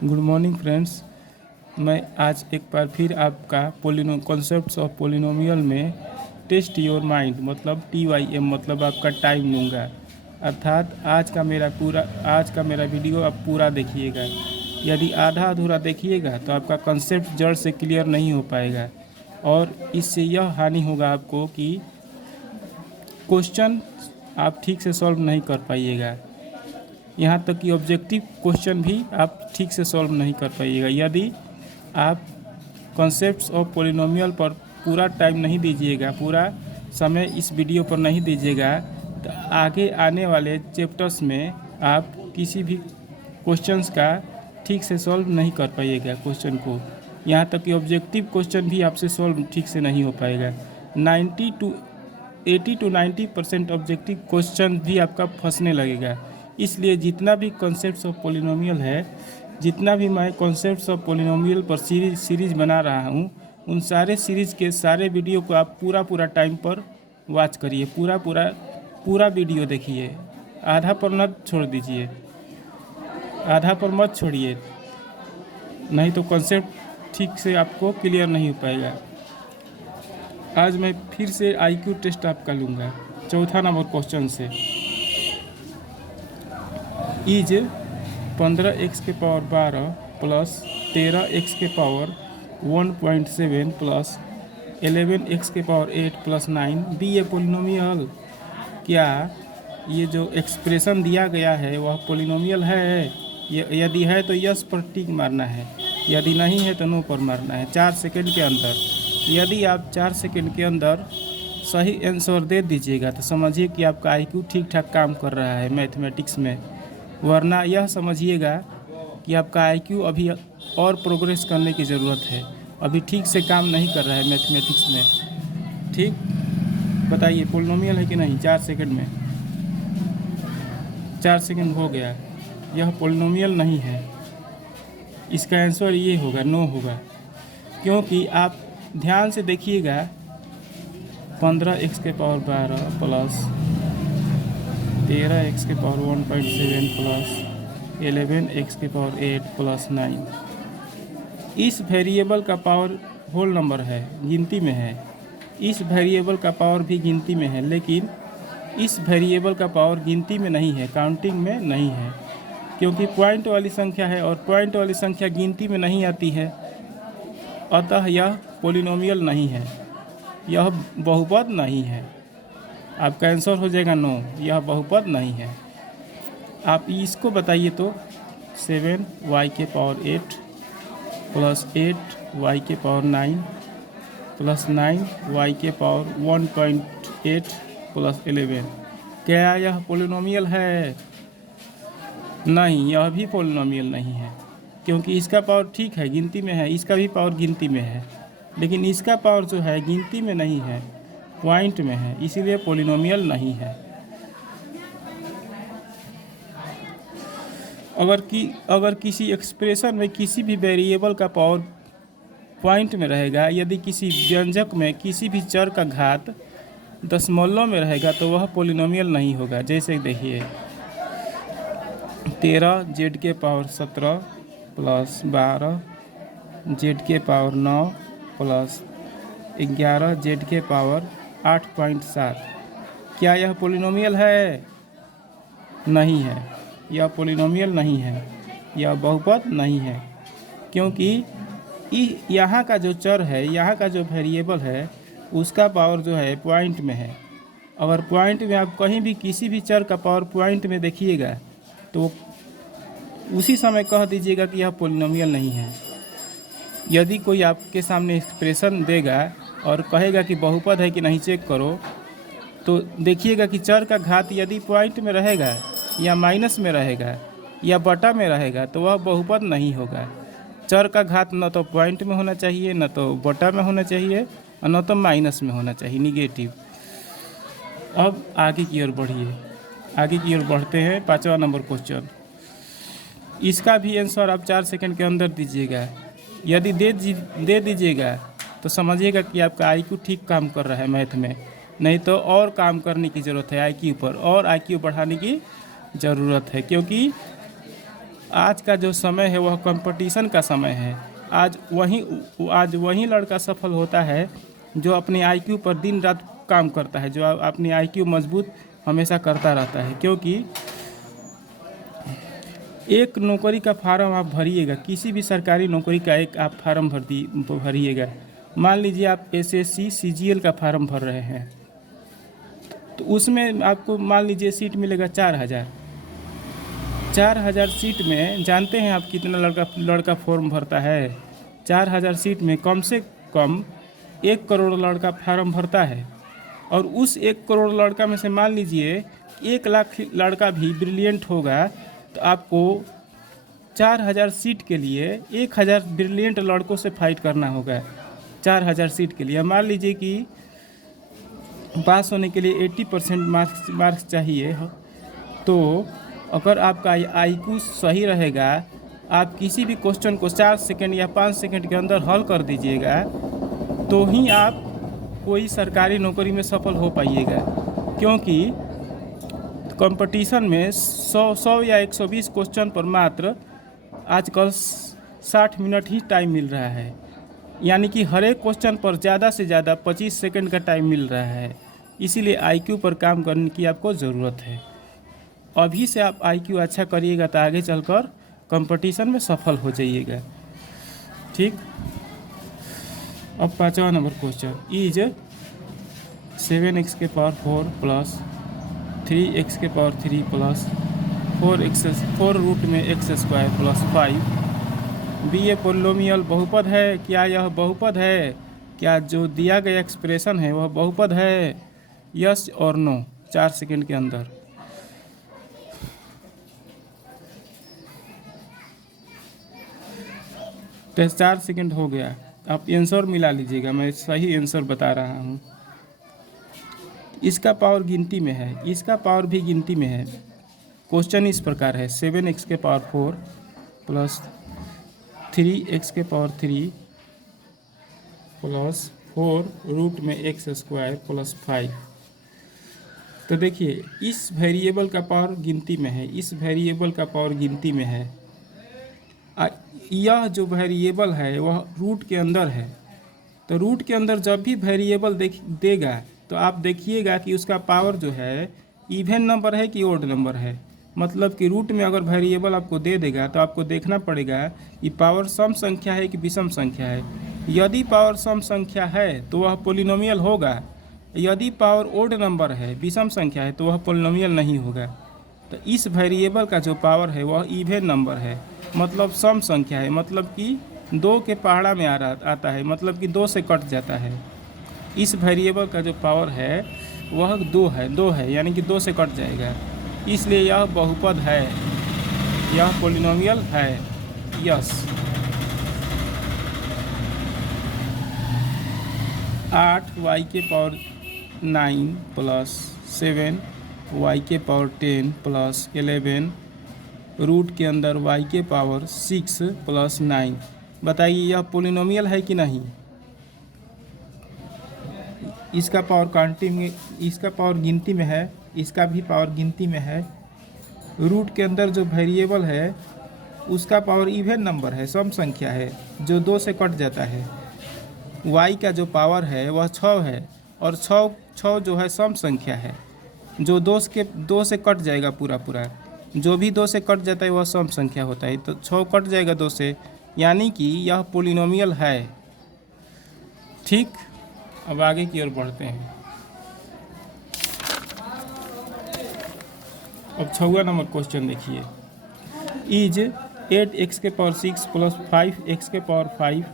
Good morning friends. मैं आज एक बार फिर आपका कॉन्सेप्ट्स ऑफ पोलिनोमियल में टेस्ट योर माइंड मतलब TYM मतलब आपका टाइम लूँगा। अर्थात आज का मेरा वीडियो आप पूरा देखिएगा। यदि आधा अधूरा देखिएगा तो आपका कॉन्सेप्ट जड़ से क्लियर नहीं हो पाएगा और इससे यह हानि होगा आपको कि क्वेश्चन आप ठीक से सॉल्व नहीं कर पाइएगा। यहाँ तक कि ऑब्जेक्टिव क्वेश्चन भी आप ठीक से सॉल्व नहीं कर पाइएगा। यदि आप कॉन्सेप्ट्स ऑफ पोलिनोमियल पर पूरा टाइम नहीं दीजिएगा, पूरा समय इस वीडियो पर नहीं दीजिएगा, तो आगे आने वाले चैप्टर्स में आप किसी भी क्वेश्चंस का ठीक से सॉल्व नहीं कर पाइएगा क्वेश्चन को। यहाँ तक कि ऑब्जेक्टिव क्वेश्चन भी आपसे सॉल्व ठीक से नहीं हो पाएगा। 80 to 90% ऑब्जेक्टिव क्वेश्चन भी आपका फंसने लगेगा। इसलिए जितना भी कॉन्सेप्ट्स ऑफ पोलिनोमियल है, जितना भी मैं कॉन्सेप्ट्स ऑफ पोलिनोमियल पर सीरीज बना रहा हूँ, उन सारे सीरीज के सारे वीडियो को आप पूरा टाइम पर वॉच करिए। पूरा वीडियो देखिए, आधा पर मत छोड़ दीजिए, आधा पर मत छोड़िए, नहीं तो कॉन्सेप्ट ठीक से आपको क्लियर नहीं हो पाएगा। आज मैं फिर से IQ टेस्ट आपका लूँगा। चौथा नंबर क्वेश्चन से इज 15x के पावर 12 प्लस 13x के पावर 1.7 प्लस 11x के पावर 8 प्लस 9 बी ए पोलिनोमियल। क्या ये जो एक्सप्रेशन दिया गया है वह पोलिनोमियल है? यदि है तो यस पर टिक मारना है, यदि नहीं है तो नो पर मारना है 4 सेकंड के अंदर। यदि आप 4 सेकंड के अंदर सही आंसर दे दीजिएगा तो समझिए कि आपका IQ ठीक ठाक काम कर रहा है मैथमेटिक्स में, वरना यह समझिएगा कि आपका IQ अभी और प्रोग्रेस करने की ज़रूरत है, अभी ठीक से काम नहीं कर रहा है मैथमेटिक्स में। ठीक, बताइए पोलिनोमियल है कि नहीं? 4 सेकंड में 4 सेकंड हो गया, यह पोलिनोमियल नहीं है। इसका आंसर ये होगा, नो होगा, क्योंकि आप ध्यान से देखिएगा 15x के पावर 12 प्लस 13x के पावर 1.7 प्लस 11x के पावर 8 प्लस 9, इस वेरिएबल का पावर होल नंबर है, गिनती में है। इस वेरिएबल का पावर भी गिनती में है, लेकिन इस वेरिएबल का पावर गिनती में नहीं है, काउंटिंग में नहीं है, क्योंकि पॉइंट वाली संख्या है और पॉइंट वाली संख्या गिनती में नहीं आती है। अतः यह पोलिनोमियल नहीं है, यह बहुपद नहीं है। आपका आंसर हो जाएगा नो, यह बहुपद नहीं है। आप इसको बताइए तो 7y के पावर 8 प्लस 8y के पावर 9 प्लस 9y के पावर 1.8 प्लस 11, क्या यह पोलिनोमियल है? नहीं, यह भी पोलिनोमियल नहीं है, क्योंकि इसका पावर ठीक है गिनती में है, इसका भी पावर गिनती में है, लेकिन इसका पावर जो है गिनती में नहीं है, पॉइंट में है, इसीलिए पोलिनोमियल नहीं है। अगर किसी एक्सप्रेशन में किसी भी वेरिएबल का पावर पॉइंट में रहेगा, यदि किसी व्यंजक में किसी भी चर का घात दशमलव में रहेगा तो वह पोलिनोमियल नहीं होगा। जैसे देखिए 13z के पावर 17 प्लस 12z के पावर 9 प्लस 11z के पावर 8.7, क्या यह पोलिनोमियल है? नहीं है, यह पोलिनोमियल नहीं है, यह बहुपद नहीं है, क्योंकि यहाँ का जो चर है, यहाँ का जो वेरिएबल है, उसका पावर जो है पॉइंट में है। अगर पॉइंट में आप कहीं भी किसी भी चर का पावर पॉइंट में देखिएगा तो उसी समय कह दीजिएगा कि यह पोलिनोमियल नहीं है। यदि कोई आपके सामने एक्सप्रेशन देगा और कहेगा कि बहुपद है कि नहीं चेक करो, तो देखिएगा कि चर का घात यदि पॉइंट में रहेगा या माइनस में रहेगा या बटा में रहेगा तो वह बहुपद नहीं होगा। चर का घात न तो पॉइंट में होना चाहिए, न तो बटा में होना चाहिए, और न तो माइनस में होना चाहिए, निगेटिव। अब आगे की ओर बढ़िए, आगे की ओर बढ़ते हैं। 5वां नंबर क्वेश्चन, इसका भी आंसर आप 4 सेकंड के अंदर दीजिएगा। यदि दे दीजिएगा तो समझिएगा कि आपका IQ ठीक काम कर रहा है मैथ में, नहीं तो और काम करने की ज़रूरत है IQ पर, और IQ बढ़ाने की ज़रूरत है, क्योंकि आज का जो समय है वह कंपटीशन का समय है। आज वही लड़का सफल होता है जो अपने आईक्यू पर दिन रात काम करता है, जो अपनी आईक्यू मजबूत हमेशा करता रहता है। क्योंकि एक नौकरी का फार्म आप भरिएगा, किसी भी सरकारी नौकरी का एक आप फार्म भरिएगा। मान लीजिए आप एसएससी सीजीएल का फार्म भर रहे हैं, तो उसमें आपको मान लीजिए सीट मिलेगा 4,000 सीट में जानते हैं आप कितना लड़का फॉर्म भरता है? 4,000 सीट में कम से कम 1 करोड़ लड़का फार्म भरता है। और उस 1 करोड़ लड़का में से मान लीजिए 1 लाख लड़का भी ब्रिलियंट होगा, तो आपको 4,000 सीट के लिए 1,000 ब्रिलियंट लड़कों से फाइट करना होगा 4,000 सीट के लिए। मान लीजिए कि पास होने के लिए 80% मार्क्स चाहिए, तो अगर आपका आईक्यू सही रहेगा, आप किसी भी क्वेश्चन को 4 सेकंड या 5 सेकंड के अंदर हल कर दीजिएगा, तो ही आप कोई सरकारी नौकरी में सफल हो पाइएगा। क्योंकि कंपटीशन में 100 या 120 क्वेश्चन पर मात्र आजकल 60 मिनट ही टाइम मिल रहा है। यानी कि हर एक क्वेश्चन पर ज़्यादा से ज़्यादा 25 सेकंड का टाइम मिल रहा है। इसीलिए आईक्यू पर काम करने की आपको ज़रूरत है। अभी से आप आईक्यू अच्छा करिएगा तो आगे चलकर कंपटीशन में सफल हो जाइएगा। ठीक। अब 5वां नंबर क्वेश्चन इज 7x के पावर 4 प्लस 3x के पावर 3 प्लस 4 रूट में x स्क्वायर प्लस 5 भी ये पोलिनोमियल बहुपद है। क्या यह बहुपद है? क्या जो दिया गया एक्सप्रेशन है वह बहुपद है? यस और नो 4 सेकंड के अंदर। तो 4 सेकंड हो गया, आप आंसर मिला लीजिएगा। मैं सही आंसर बता रहा हूँ। इसका पावर गिनती में है, इसका पावर भी गिनती में है। क्वेश्चन इस प्रकार है 7x के पावर 4 प्लस 3x के पावर 3 प्लस 4 रूट में x स्क्वायर प्लस 5। तो देखिए इस वेरिएबल का पावर गिनती में है, इस वेरिएबल का पावर गिनती में है। यह जो वेरिएबल है वह रूट के अंदर है। तो रूट के अंदर जब भी वेरिएबल देगा तो आप देखिएगा कि उसका पावर जो है इवन नंबर है कि ओड नंबर है। मतलब कि रूट में अगर वेरिएबल आपको दे देगा तो आपको देखना पड़ेगा कि पावर सम संख्या है कि विषम संख्या है। यदि पावर सम संख्या है तो वह पोलिनोमियल होगा, यदि पावर ओड नंबर है विषम संख्या है तो वह पोलिनोमियल नहीं होगा। तो इस वेरिएबल का जो पावर है वह इवन नंबर है, मतलब सम संख्या है, मतलब कि 2 के पहाड़ा में आता है, मतलब कि 2 से कट जाता है। इस वेरिएबल का जो पावर है वह 2 है यानी कि 2 से कट जाएगा। इसलिए यह बहुपद है, यह पोलिनोमियल है। यस। 8y के पावर 9 प्लस 7y के पावर 10 प्लस 11 रूट के अंदर y के पावर 6 प्लस 9। बताइए यह पोलिनोमियल है कि नहीं? इसका पावर काउंटिंग में, इसका पावर गिनती में है, इसका भी पावर गिनती में है। रूट के अंदर जो वेरिएबल है उसका पावर इवन नंबर है, सम संख्या है जो 2 से कट जाता है। y का जो पावर है वह 6 है और 6 जो है सम संख्या है जो 2 से कट जाएगा पूरा। जो भी 2 से कट जाता है वह सम संख्या होता है। तो 6 कट जाएगा 2 से, यानी कि यह पोलिनोमियल है। ठीक। अब आगे की ओर बढ़ते हैं। अब 6वां नंबर क्वेश्चन देखिए इज 8x के पावर 6 प्लस 5x के पावर 5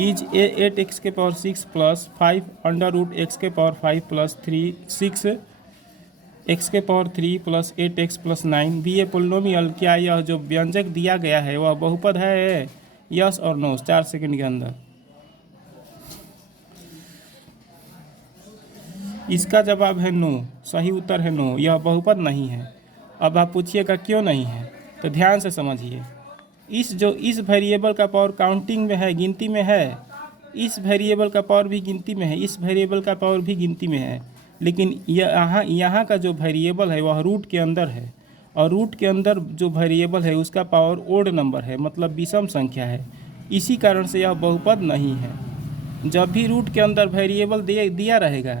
इज 8x के power 6 plus 5 under root x के पावर 5 प्लस 6 x के पावर 3 प्लस 8x प्लस 9 भी ये पोलिनोमियल। क्या यह जो व्यंजक दिया गया है वह बहुपद है? यस और नो 4 सेकंड के अंदर। इसका जवाब है नो, सही उत्तर है नो, यह बहुपद नहीं है। अब आप पूछिएगा क्यों नहीं है, तो ध्यान से समझिए। इस वेरिएबल का पावर काउंटिंग में है, गिनती में है। इस वेरिएबल का पावर भी गिनती में है, इस वेरिएबल का पावर भी गिनती में है। लेकिन यहाँ का जो वेरिएबल है वह रूट के अंदर है और रूट के अंदर जो वेरिएबल है उसका पावर ओड नंबर है, मतलब विषम संख्या है। इसी कारण से यह बहुपद नहीं है। जब भी रूट के अंदर वेरिएबल दिया रहेगा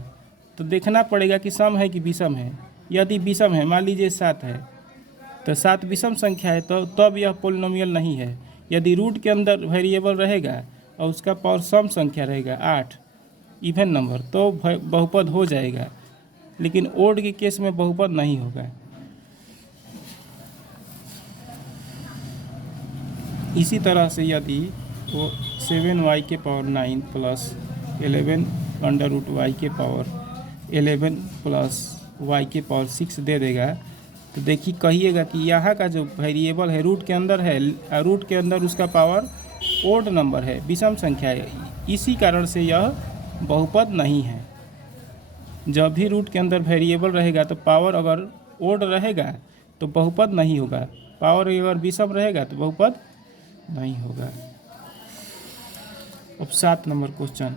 तो देखना पड़ेगा कि सम है कि विषम है। यदि विषम है, मान लीजिए 7 है, तो 7 विषम संख्या है, तो तब यह पोलिनोमियल नहीं है। यदि रूट के अंदर वेरिएबल रहेगा और उसका पावर सम संख्या रहेगा 8 इवन नंबर, तो बहुपद हो जाएगा। लेकिन ओड के केस में बहुपद नहीं होगा। इसी तरह से यदि वो 7y के power 9 plus 11 under root y के पावर 11 प्लस y के पावर 6 दे देगा, तो देखिए कहिएगा कि यहाँ का जो वेरिएबल है रूट के अंदर है, रूट के अंदर उसका पावर ओड नंबर है, विषम संख्या है। इसी कारण से यह बहुपद नहीं है। जब भी रूट के अंदर वेरिएबल रहेगा तो पावर अगर ओड रहेगा तो बहुपद नहीं होगा, पावर अगर विषम रहेगा तो बहुपद नहीं होगा। अब 7 नंबर क्वेश्चन,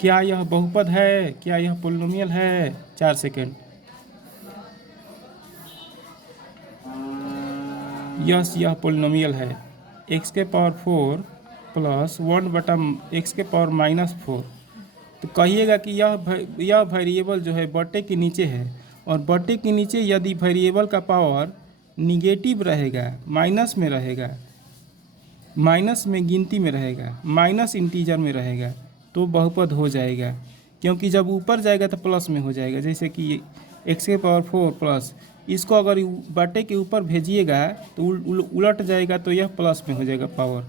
क्या यह बहुपद है, क्या यह पोलिनोमियल है? 4 सेकेंड। यस, यह पोलिनोमियल है। x के पावर 4 प्लस 1 बटा x के पावर -4। तो कहिएगा कि यह वेरिएबल जो है बटे के नीचे है, और बटे के नीचे यदि वेरिएबल का पावर निगेटिव रहेगा, माइनस में रहेगा, माइनस में गिनती में रहेगा, माइनस इंटीजर में रहेगा, तो बहुपद हो जाएगा। क्योंकि जब ऊपर जाएगा तो प्लस में हो जाएगा। जैसे कि x के पावर 4 प्लस, इसको अगर बटे के ऊपर भेजिएगा तो उलट जाएगा, तो यह प्लस में हो जाएगा। पावर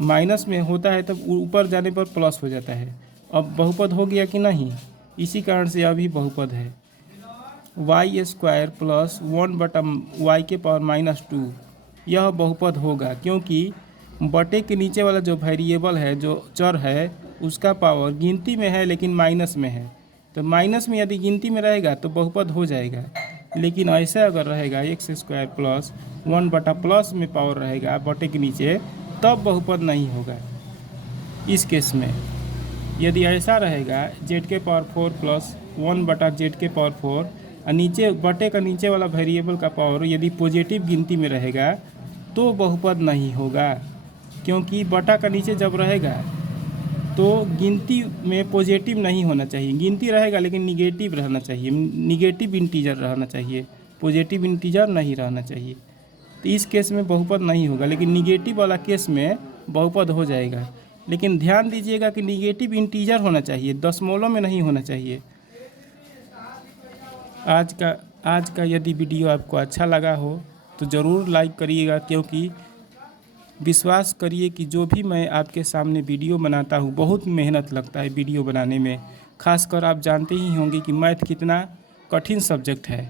माइनस में होता है तब ऊपर जाने पर प्लस हो जाता है। अब बहुपद हो गया कि नहीं? इसी कारण से अभी बहुपद है। y² प्लस 1 बटा y के पावर -2, यह बहुपद होगा, क्योंकि बटे के नीचे वाला जो वेरिएबल है, जो चर है, उसका पावर गिनती में है लेकिन माइनस में है। तो माइनस में यदि गिनती में रहेगा तो बहुपद हो जाएगा। लेकिन ऐसा अगर रहेगा x² प्लस 1 बटा प्लस में पावर रहेगा बटे के नीचे, तब बहुपद नहीं होगा। इस केस में यदि ऐसा रहेगा z के पावर 4 प्लस 1 बटा z के पावर 4, और नीचे बटे का नीचे वाला वेरिएबल का पावर यदि पॉजिटिव गिनती में रहेगा तो बहुपद नहीं होगा। क्योंकि बटा का नीचे जब रहेगा तो गिनती में पॉजिटिव नहीं होना चाहिए, गिनती रहेगा लेकिन निगेटिव रहना चाहिए, निगेटिव इंटीजर रहना चाहिए, पॉजिटिव इंटीजर नहीं रहना चाहिए। तो इस केस में बहुपद नहीं होगा, लेकिन निगेटिव वाला केस में बहुपद हो जाएगा। लेकिन ध्यान दीजिएगा कि निगेटिव इंटीजर होना चाहिए, दशमलव में नहीं होना चाहिए। आज का यदि वीडियो आपको अच्छा लगा हो तो ज़रूर लाइक करिएगा, क्योंकि विश्वास करिए कि जो भी मैं आपके सामने वीडियो बनाता हूँ, बहुत मेहनत लगता है वीडियो बनाने में। खासकर आप जानते ही होंगे कि मैथ कितना कठिन सब्जेक्ट है।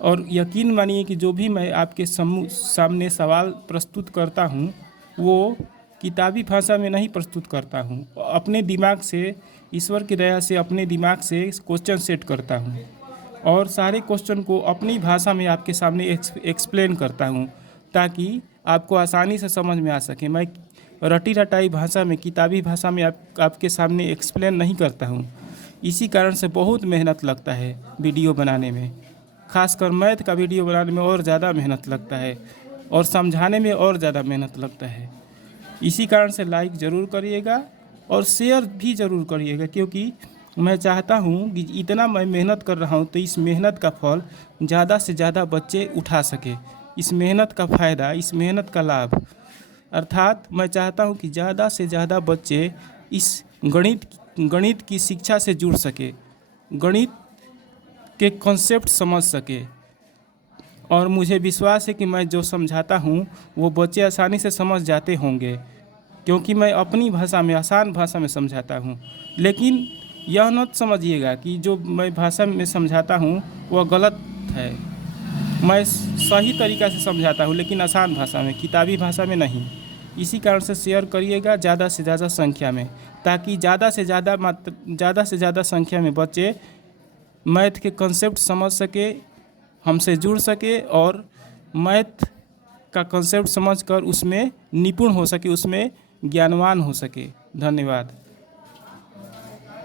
और यकीन मानिए कि जो भी मैं आपके सामने सवाल प्रस्तुत करता हूँ वो किताबी भाषा में नहीं प्रस्तुत करता हूँ, अपने दिमाग से, ईश्वर की दया से अपने दिमाग से क्वेश्चन सेट करता हूँ और सारे क्वेश्चन को अपनी भाषा में आपके सामने एक्सप्लेन करता हूँ, ताकि आपको आसानी से समझ में आ सके। मैं रटी रटाई भाषा में, किताबी भाषा में आपके सामने एक्सप्लेन नहीं करता हूँ। इसी कारण से बहुत मेहनत लगता है वीडियो बनाने में, खासकर मैथ का वीडियो बनाने में और ज़्यादा मेहनत लगता है और समझाने में और ज़्यादा मेहनत लगता है। इसी कारण से लाइक ज़रूर करिएगा और शेयर भी ज़रूर करिएगा, क्योंकि मैं चाहता हूँ कि इतना मैं मेहनत कर रहा हूँ तो इस मेहनत का फल ज़्यादा से ज़्यादा बच्चे उठा सके, इस मेहनत का फ़ायदा, इस मेहनत का लाभ। अर्थात मैं चाहता हूँ कि ज़्यादा से ज़्यादा बच्चे इस गणित की शिक्षा से जुड़ सके, गणित के कॉन्सेप्ट समझ सके। और मुझे विश्वास है कि मैं जो समझाता हूँ वो बच्चे आसानी से समझ जाते होंगे, क्योंकि मैं अपनी भाषा में, आसान भाषा में समझाता हूँ। लेकिन यह मत समझिएगा कि जो मैं भाषा में समझाता हूँ वह गलत है। मैं सही तरीक़ा से समझाता हूँ, लेकिन आसान भाषा में, किताबी भाषा में नहीं। इसी कारण से शेयर करिएगा ज़्यादा से ज़्यादा संख्या में, ताकि ज़्यादा से ज़्यादा संख्या में बच्चे मैथ के कंसेप्ट समझ सके, हमसे जुड़ सके और मैथ का कंसेप्ट समझकर उसमें निपुण हो सके, उसमें ज्ञानवान हो सके। धन्यवाद।